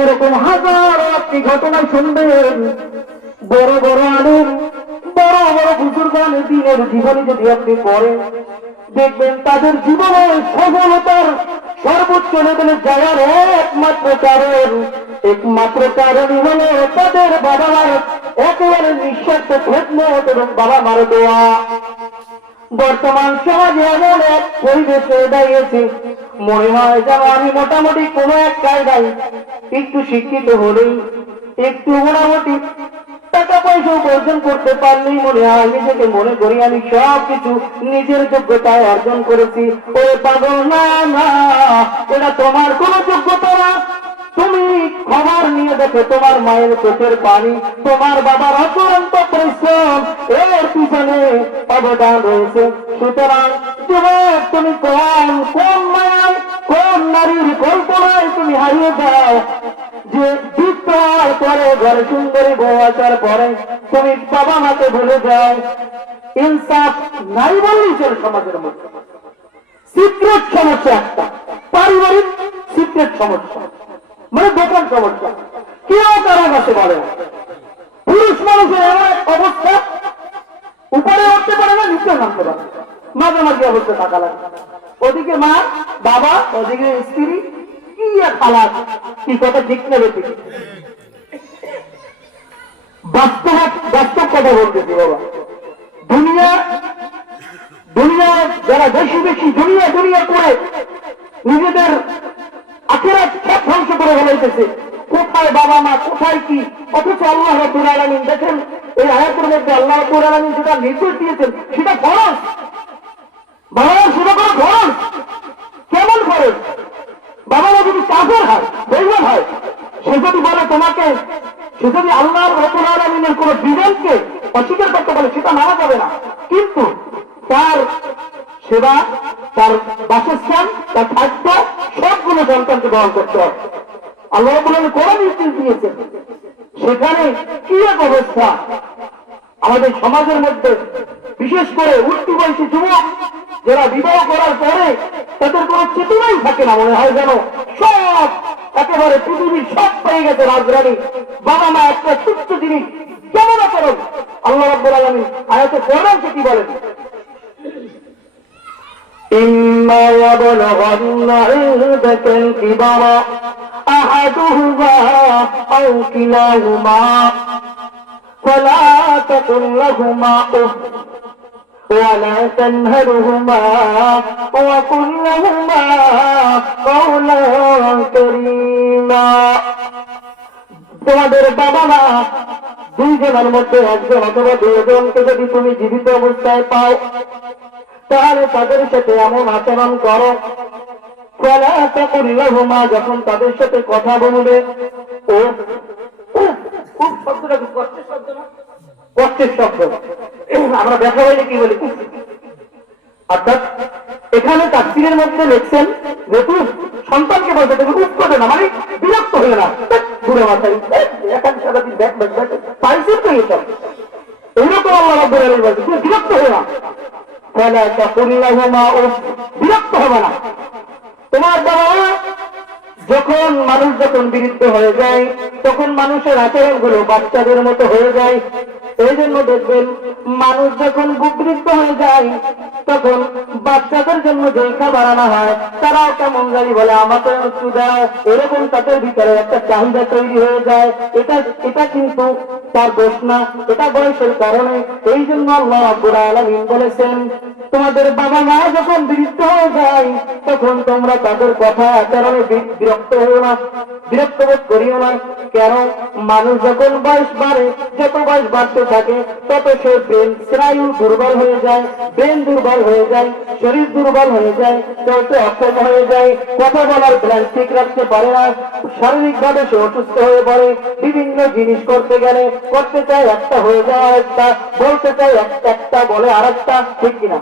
এরকম হাজার আপনি ঘটনা শুনবেন। বড় বড় আলম, বড় বড় বুজুর্গানের দিনের জীবনী যদি আপনি পড়েন, দেখবেন তাদের জীবনে সফলতার সর্বোচ্চ লেভেলে যাওয়ার একমাত্র কারণই হলো তাদের বাবা মার একেবারে নিঃস্বার্থ খেদমত এবং বাবা মার দোয়া। বর্তমান সমাজে এমন এক পরিবেশ হয়ে দাঁড়িয়েছে, মনে হয় যেন আমি মোটামুটি কোনো এক কায়দায় একটু শিক্ষিত হলেই, একটু মোটামুটি টাকা পয়সা উপার্জন করতে পারলেই মনে হয় নিজেকে মনে করি আমি সব কিছু নিজের যোগ্যতায় অর্জন করেছি। ও পাগল, না না, এটা তোমার কোনো যোগ্যতা না। তুমি খবর নিয়ে দেখো, তোমার মায়ের চোখের পানি, তোমার বাবার অক্লান্ত পরিশ্রম, এর পিছনে অবদান রয়েছে। সুতরাং যুবক, তুমি কোন মায়ায়, কোন নারীর কল্পনায় তুমি হারিয়ে যাও যে বিদ্যার পরে ঘরে সুন্দরী বউ আসার পরে তুমি বাবা মাকে ভুলে যাও। ইনসাফ নাই বললেই চলে সমাজের মধ্যে। সিক্রেট সমস্যা একটা, পারিবারিক সিক্রেট সমস্যা, মানে দোকান সমস্যা। কেউ কারো কাছে বলে না। পুরুষ মানুষের এমন এক অবস্থা, উপরে উঠতে পারে না, নিচে নামতে পারে, মাঝামাঝি অবস্থা থাকা লাগে। ওদিকে মা বাবা, ওদিকে স্ত্রী, কি খালা, কি কথা ঠিক নেবে ঠিক। বাস্তব কথা বলতেছি বাবা। দুনিয়া যারা বেশি বেশি দুনিয়া করে নিজেদের আখেরাত সব ধ্বংস করে ফেলাইতেছে। কোথায় বাবা মা, কোথায় কি, অথচ আল্লাহ রাব্বুল আলামিন দেখেন এই আয়াতের মধ্যে আল্লাহ রাব্বুল আলামিন যেটা নির্দেশ দিয়েছেন সেটা ফরজ। বাবা মা সেটা করে ফরজ। কেমন ফরজ? বাবা মা যদি কাফের হয়, বেঈমান হয়, সে যদি বলে তোমাকে, সে যদি আল্লাহ রাব্বুল আলামিনের কোন বিধানকে অস্বীকার করতে বলে, সেটা মানা যাবে না। কিন্তু তার সেবা, তার বাসস্থান, তার খাদ্য সবগুলো সন্তানকে গ্রহণ করতে হবে। আল্লাহ রাব্বুল আলামিন কোন নির্দেশ দিয়েছেন, সেখানে কি এক অবস্থা আমাদের সমাজের মধ্যে, বিশেষ করে উঠতি বয়সী যুবক যারা বিবাহ করার পরে তাদের কোনো চেতনাই থাকে না। মনে হয় যেন সব একেবারে পৃথিবীর সব পেয়ে গেছে রাজরানী, বাবা মা একটা তুচ্ছ জিনিস। কেমন আচরণ! আল্লাহ রাব্বুল আলামিন আয়াতে কোরআন কি বলেন? ইম্মা ইয়াবলুগান্না ইনদাকা আল-কিবারা আহাদুহুমা আও কিলাহুমা ফালা তাকুল লাহুমা উফ ولا تنهرهما وقل لهما قولا كريما। তোমাদের বাবা মা দুইজনের মধ্যে একজন অথবা দুজনকে যদি তুমি জীবিত অবস্থায় পাও, তাহলে তাদের সাথে এমন আচরণ করো, ولا تقل لهما, যখন তাদের সাথে কথা বলবে, শব্দটা কি কষ্টের শব্দ না? কষ্টের শব্দ আমরা ব্যাখ্যা হইলে কি বলি? অর্থাৎ এখানে তাফসীরের মধ্যে লিখছেন যেহেতু সন্তানকে বলতে তুমি উপ করবে না, মানে বিরক্ত হয়ে না, ঘুরে মাথায় এখন সারাদিন ব্যাগ পাইছে তো এসব, এইরকম আল্লাহ রাব্বুল আলামিন বলছে তুমি বিরক্ত হয়ে না। ফালা তাকুল লাহুমা উফ, বিরক্ত হবে না। তোমার বাবা যখন মানুষ যখন বিরুদ্ধ হয়ে যায়, তখন মানুষের আচরণগুলো বাচ্চাদের মতো হয়ে যায়। এই জন্য দেখবেন মানুষ যখন বুকবৃদ্ধ হয়ে যায়, তখন বাচ্চাদের জন্য যেই খাবার আনা হয়, তারাও কেমন জানি বলে আমাকে একটু দাও, এরকম তাদের ভিতরে একটা চাহিদা তৈরি হয়ে যায়। এটা কিন্তু তার দোষ না, এটা বয়সের কারণে। এই জন্য আল্লাহ রাব্বুল আলামিন বলেছেন তোমাদের বাবা মা যখন বিরুদ্ধ হয়ে যায়, তখন তোমরা তাদের কথা আচরণে বিরক্ত হও না, বিরক্ত বোধ করিও না। কেন? মানুষ যখন বয়স বাড়ে, যত বয়স বাড়তে থাকে তত সে ব্রেন স্নায়ু দুর্বল হয়ে যায়, ব্রেন দুর্বল হয়ে যায়, শরীর দুর্বল হয়ে যায়, চলতে অক্ষম হয়ে যায়, কথা বলার প্ল্যান ঠিক রাখতে পারে না, শারীরিক ভাবে সে অসুস্থ হয়ে পড়ে। বিভিন্ন জিনিস করতে গেলে করতে চায় একটা, হয়ে যায় আরেকটা, বলতে চায় একটা বলে আরেকটা, ঠিক কিনা?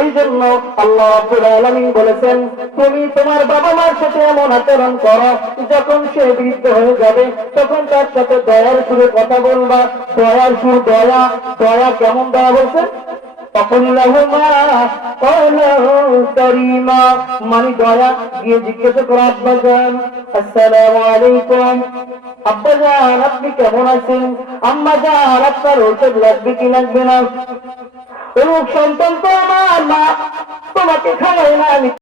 এই জন্য আল্লাহ রাব্বুল আলামিন বলেছেন তুমি তোমার বাবা মার সাথে এমন আচরণ করো, যখন সে বৃদ্ধ হয়ে যাবে তখন তার সাথে দয়ার সুরে কথা বলবা। দয়ার সুর, দয়া কেমন দয়া বলছেন? وقل لهما قولا كريما মানে দয়া গিয়ে জিজ্ঞেস করো আব্বাজান আসসালামু আলাইকুম আব্বাজান আপনি কেমন আছেন আম্মাজান আপনার ওষুধ লাগবে কি লাগবে না সন্তান তো আমার মা তোমাকে খাওয়াই না